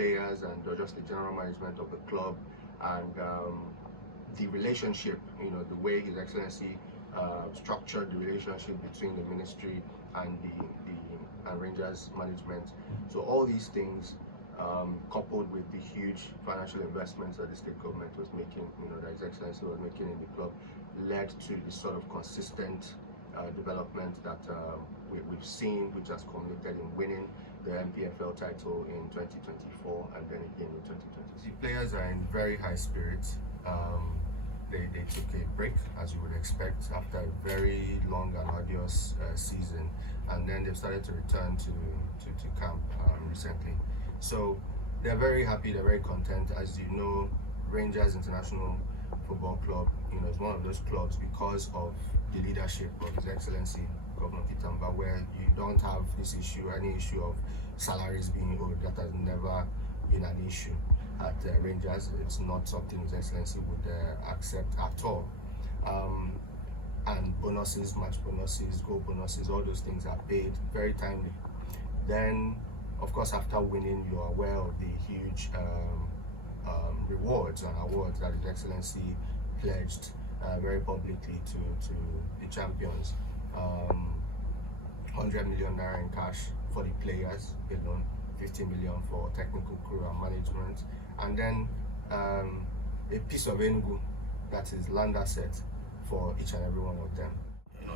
players and just the general management of the club, and the relationship, the way His Excellency structured the relationship between the ministry and the Rangers management. So all these things, coupled with the huge financial investments that the state government was making, that His Excellency was making in the club, led to the sort of consistent development that we've seen, which has culminated in winning the NPFL title in 2024 and then again in 2020. The players are in very high spirits. They took a break, as you would expect, after a very long and arduous season, and then they've started to return to camp recently. So they're very happy, they're very content. As you know, Rangers International Football Club, is one of those clubs, because of the leadership of His Excellency Governor Kitamba, where you don't have this issue, any issue of salaries being owed. That has never been an issue at Rangers. It's not something His Excellency would accept at all. And bonuses, match bonuses, goal bonuses, all those things are paid very timely. Then, of course, after winning, you are aware of the huge rewards and awards that His Excellency pledged very publicly to the champions. 100 million naira in cash for the players alone, 50 million for technical crew and management, and then a piece of Enugu, that is land asset, for each and every one of them.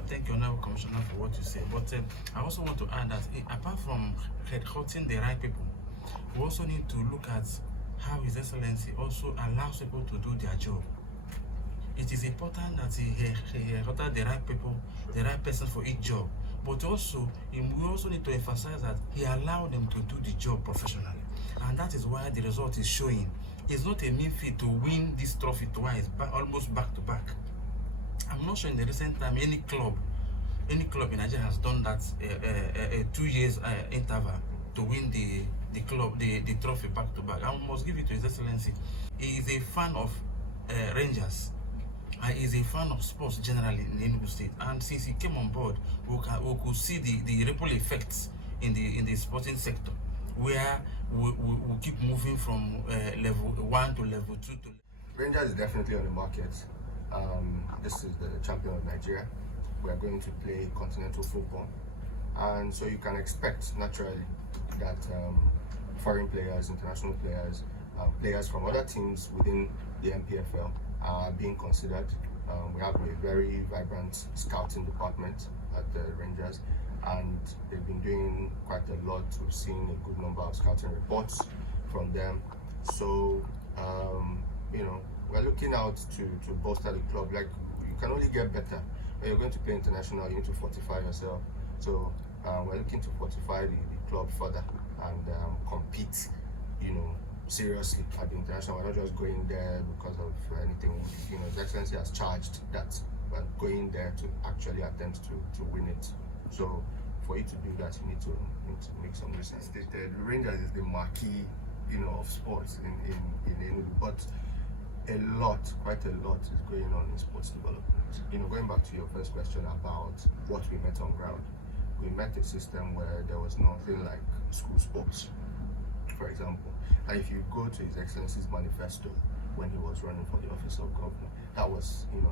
Thank you, Honorable Commissioner, for what you said. But I also want to add that apart from headhunting the right people, we also need to look at how His Excellency also allows people to do their job. It is important that he headhunted the right people, the right person for each job. But also, we also need to emphasize that he allowed them to do the job professionally. And that is why the result is showing. It's not a mean feat to win this trophy twice, almost back to back. I'm not sure in the recent time any club in Nigeria has done that 2 years interval to win the trophy back to back. I must give it to His Excellency. He is a fan of Rangers. He is a fan of sports generally in Enugu State, and since he came on board, we could see the ripple effects in the sporting sector, where we keep moving from level 1 to level 2 to. Rangers is definitely on the market. This is the champion of Nigeria. We are going to play continental football, and so you can expect naturally that foreign players, international players, players from other teams within the NPFL are being considered. We have a very vibrant scouting department at the Rangers, and they've been doing quite a lot. We've seen a good number of scouting reports from them. So, we're looking out to bolster the club. Like, you can only get better. When you're going to play international, you need to fortify yourself. So, we're looking to fortify the club further and compete, seriously at the international. We're not just going there because of anything. His Excellency has charged that we're going there to actually attempt to win it. So for you to do that, you need to make some research. The Rangers is the marquee, of sports in Enugu, but quite a lot is going on in sports development. Going back to your first question about what we met on ground, we met a system where there was nothing like school sports, for example. And if you go to His Excellency's manifesto when he was running for the office of governor, that was, in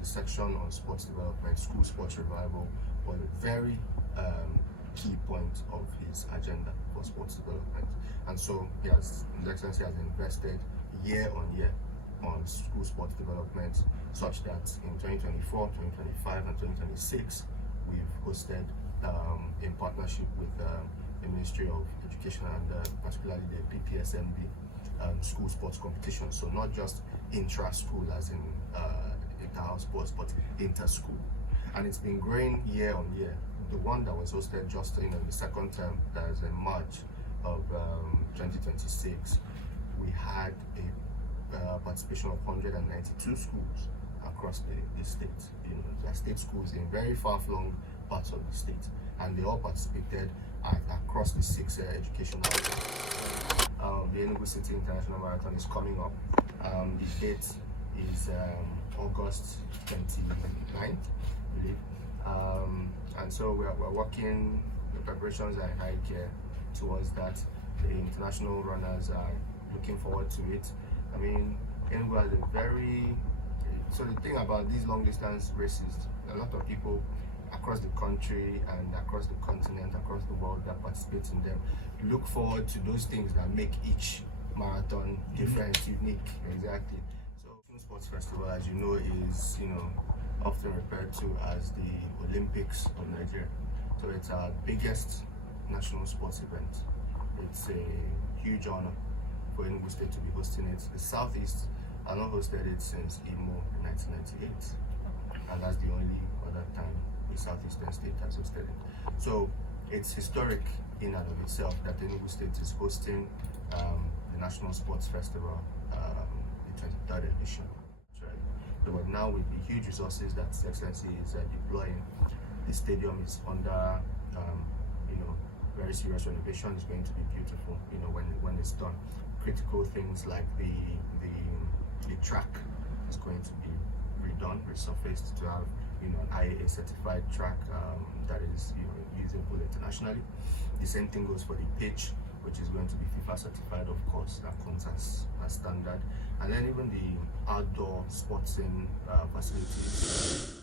the section on sports development, school sports revival was a very key point of his agenda for sports development. And so His Excellency has invested year on year on school sports development, such that in 2024, 2025, and 2026, we've hosted, in partnership with the Ministry of Education and particularly the PPSMB, school sports competitions. So not just intra-school as in inter-house sports, but inter-school. And it's been growing year on year. The one that was hosted just in the second term, that is in March of 2026, we had a participation of 192 schools across the state. There are state schools in very far-flung parts of the state, and they all participated across the 6 educational. The Enugu City International Marathon is coming up. The date is August 29th, I believe. And so we're working, the preparations are in high gear towards that. The international runners are looking forward to it. I mean, Enugu has a very, so the thing about these long distance races, a lot of people across the country and across the continent, across the world that participate in them, look forward to those things that make each marathon different, unique. Exactly. So National Sports Festival, as you know, is often referred to as the Olympics of Nigeria. So it's our biggest national sports event. It's a huge honor for Enugu State to be hosting it. The Southeast have not hosted it since Imo in 1998, and that's the only other time the Southeastern State has hosted it. So it's historic in and of itself that Enugu State is hosting the National Sports Festival, the 23rd edition. Right. So, but now with the huge resources that His Excellency is deploying, the stadium is under very serious renovation. Is going to be beautiful, when it's done. Critical things like the track is going to be redone, resurfaced to have an IAA certified track that is usable internationally. The same thing goes for the pitch, which is going to be FIFA certified, of course. That comes as standard. And then even the outdoor sporting facilities